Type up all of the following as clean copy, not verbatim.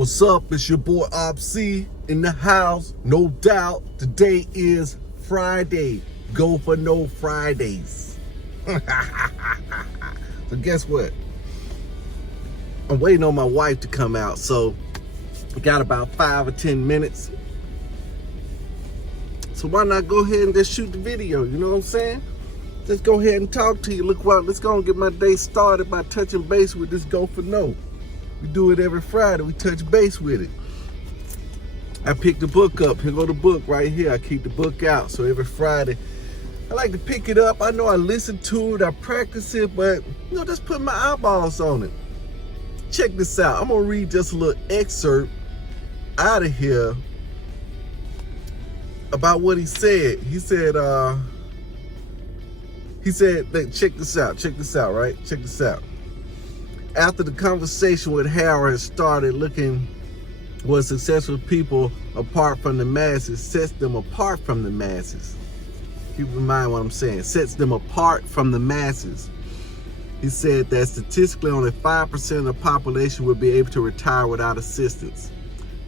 what's up? It's your boy OpC in the house, no doubt. Today is Friday. Go for no Fridays. So guess what? I'm waiting on my wife to come out, so we got about 5 or 10 minutes. So why not go ahead and just shoot the video? You know what I'm saying? Let's go ahead and talk to you. Look, well, let's go and get my day started by touching base with this Go for No. We do it every Friday. We touch base with it. I pick the book up. Here go the book right here. I keep the book out. So every Friday, I like to pick it up. I know I listen to it. I practice it. But, just put my eyeballs on it. Check this out. I'm going to read just a little excerpt out of here about what he said. He said that, check this out, right? Check this out. After the conversation with Howard started looking what successful people apart from the masses sets them apart from the masses. Keep in mind what I'm saying. Sets them apart from the masses. He said that statistically only 5% of the population will be able to retire without assistance.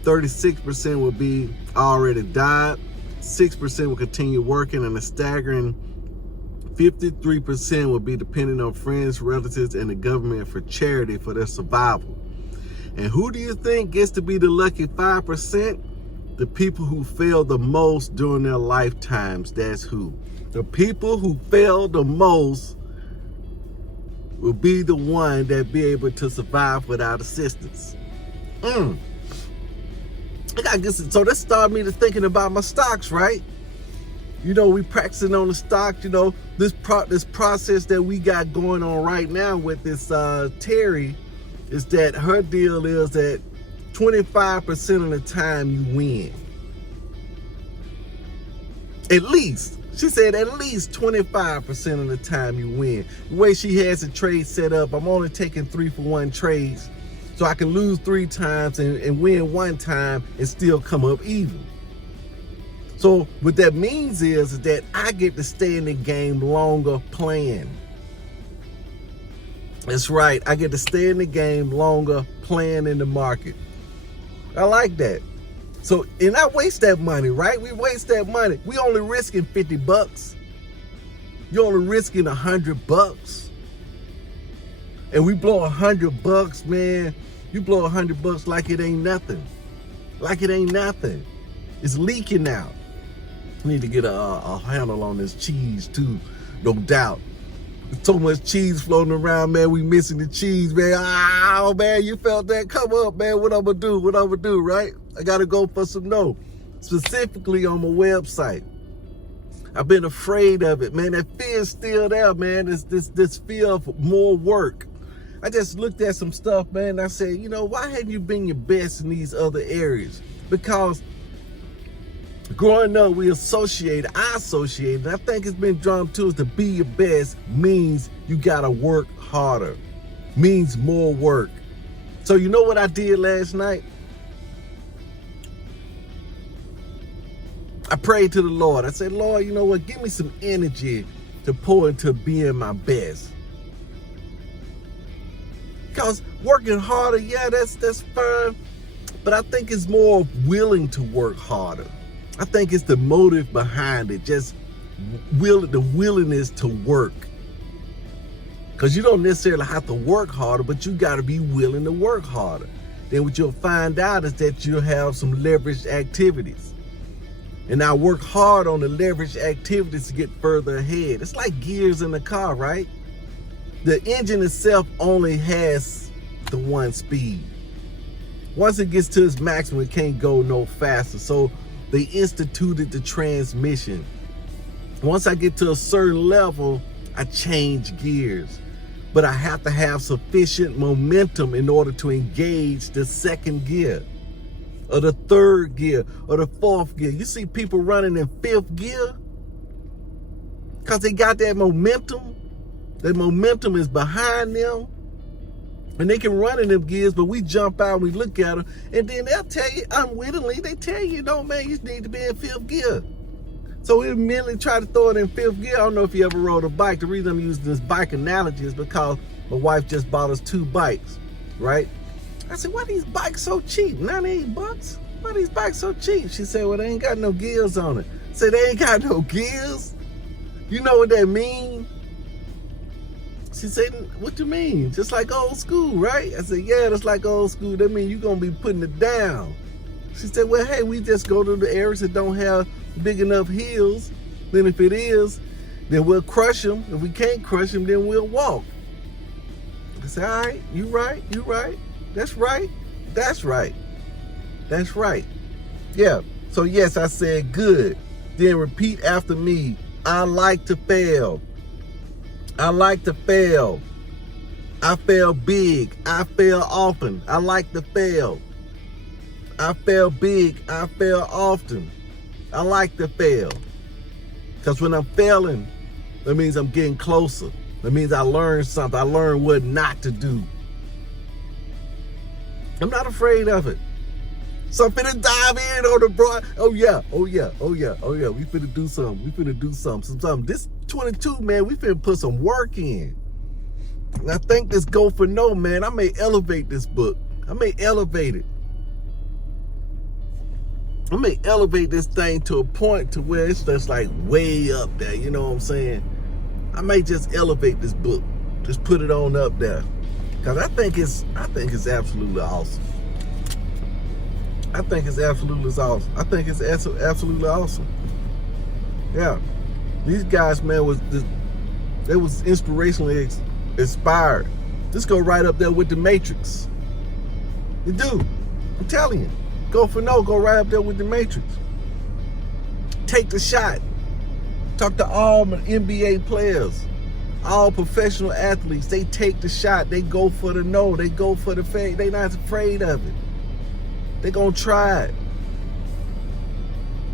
36% will be already died. 6% will continue working, and a staggering 53% will be dependent on friends, relatives, and the government for charity for their survival. And who do you think gets to be the lucky 5%? The people who fail the most during their lifetimes. That's who. The people who fail the most will be the one that be able to survive without assistance. I gotta get some, so that started me to thinking about my stocks, right? We practicing on the stock, this process that we got going on right now with this Terry is that her deal is that 25% of the time you win. At least. She said at least 25% of the time you win. The way she has the trade set up, I'm only taking 3-for-1 trades. So I can lose 3 times and win 1 time and still come up even. So what that means is that I get to stay in the game longer playing. That's right. I get to stay in the game longer playing in the market. I like that. So, and I waste that money, right? We waste that money. We only risking $50. You're only risking $100. And we blow $100, man. You blow $100 like it ain't nothing. Like it ain't nothing. It's leaking out. Need to get a handle on this cheese too, no doubt. There's so much cheese floating around, man. We missing the cheese, man. Oh, man, you felt that? Come up, man. What I'm gonna do, right? I gotta go for some no. Specifically on my website. I've been afraid of it, man. That fear's still there, man. This fear of more work. I just looked at some stuff, man, and I said, why hadn't you been your best in these other areas? Because growing up, I associated, and I think it's been drawn to us to be your best means you gotta work harder, means more work. So you know what I did last night? I prayed to the Lord. I said, Lord, you know what? Give me some energy to pour into being my best. Because working harder, yeah, that's fine. But I think it's more willing to work harder. I think it's the motive behind it, just the willingness to work. Because you don't necessarily have to work harder, but you got to be willing to work harder. Then what you'll find out is that you'll have some leveraged activities. And I work hard on the leveraged activities to get further ahead. It's like gears in a car, right? The engine itself only has the one speed. Once it gets to its maximum, it can't go no faster. So they instituted the transmission. Once I get to a certain level, I change gears. But I have to have sufficient momentum in order to engage the second gear, or the third gear, or the fourth gear. You see people running in 5th gear because they got that momentum. That momentum is behind them. And they can run in them gears, but we jump out and we look at them, and then they'll tell you, unwittingly, they tell you, no, man, you need to be in 5th gear. So we immediately try to throw it in 5th gear. I don't know if you ever rode a bike. The reason I'm using this bike analogy is because my wife just bought us 2 bikes, right? I said, why these bikes so cheap? $98? Why these bikes so cheap? She said, well, they ain't got no gears on it. I said, they ain't got no gears? You know what that mean? She said, what you mean? Just like old school, right? I said, yeah, that's like old school. That means you're going to be putting it down. She said, well, hey, we just go to the areas that don't have big enough hills. Then if it is, then we'll crush them. If we can't crush them, then we'll walk. I said, all right, you right. That's right. That's right. That's right. Yeah. So yes, I said good. Then repeat after me. I like to fail. I like to fail. I fail big. I fail often. I like to fail. I fail big. I fail often. I like to fail. Because when I'm failing, that means I'm getting closer. That means I learned something. I learned what not to do. I'm not afraid of it. So I'm finna dive in on the broad. Oh yeah. We finna do something. This 22, man, we finna put some work in. And I think this Go For No, man, I may elevate this book. I may elevate it. I may elevate this thing to a point to where it's just like way up there. You know what I'm saying? I may just elevate this book. Just put it on up there. Cause I think it's absolutely awesome. I think it's absolutely awesome. Absolutely awesome. Yeah. These guys, man, they was inspirationally inspired. This go right up there with the Matrix. You do. I'm telling you. Go For No, go right up there with the Matrix. Take the shot. Talk to all NBA players, all professional athletes. They take the shot. They go for the no. They go for the fake. They not afraid of it. They gonna try it.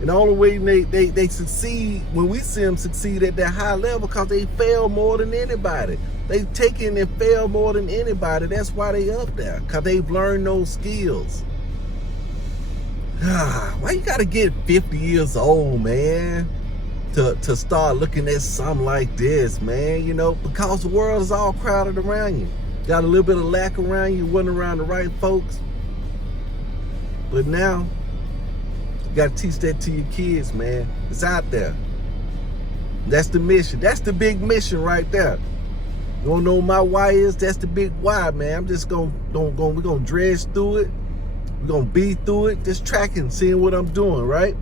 And the only way they succeed, when we see them succeed at that high level, because they fail more than anybody. They taken and fail more than anybody. That's why they up there, because they've learned those skills. Why you gotta get 50 years old, man, to start looking at something like this, man? You know, because the world is all crowded around you. Got a little bit of lack around you, wasn't around the right folks. But now, you gotta teach that to your kids, man. It's out there. That's the mission. That's the big mission right there. You wanna know what my why is? That's the big why, man. I'm just we're gonna dredge through it. We're gonna be through it, just tracking, seeing what I'm doing, right?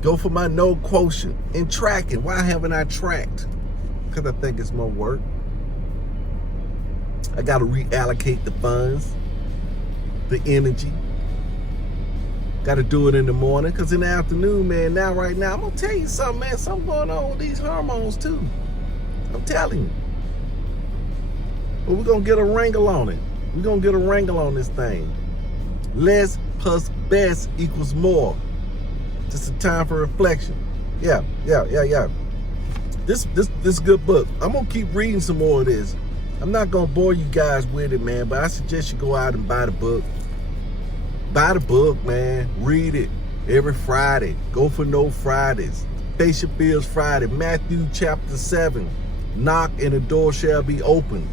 Go for my no quotient and tracking. Why haven't I tracked? Because I think it's more work. I gotta reallocate the funds, the energy. Got to do it in the morning, because in the afternoon, man, right now, I'm going to tell you something, man. Something going on with these hormones, too. I'm telling you. But we're going to get a wrangle on it. We're going to get a wrangle on this thing. Less plus best equals more. Just a time for reflection. Yeah. This good book. I'm going to keep reading some more of this. I'm not going to bore you guys with it, man, but I suggest you go out and buy the book. Buy the book, man. Read it every Friday. Go For No Fridays. Face Your Fears Friday. Matthew chapter 7. Knock and the door shall be open.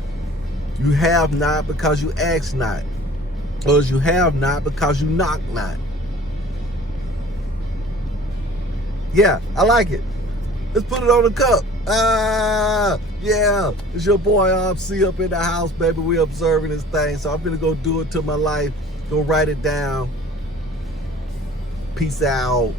You have not because you ask not. Or you have not because you knock not. Yeah, I like it. Let's put it on the cup. Yeah. It's your boy RC up in the house, baby. We're observing this thing. So I'm gonna go do it to my life. Go write it down. Peace out.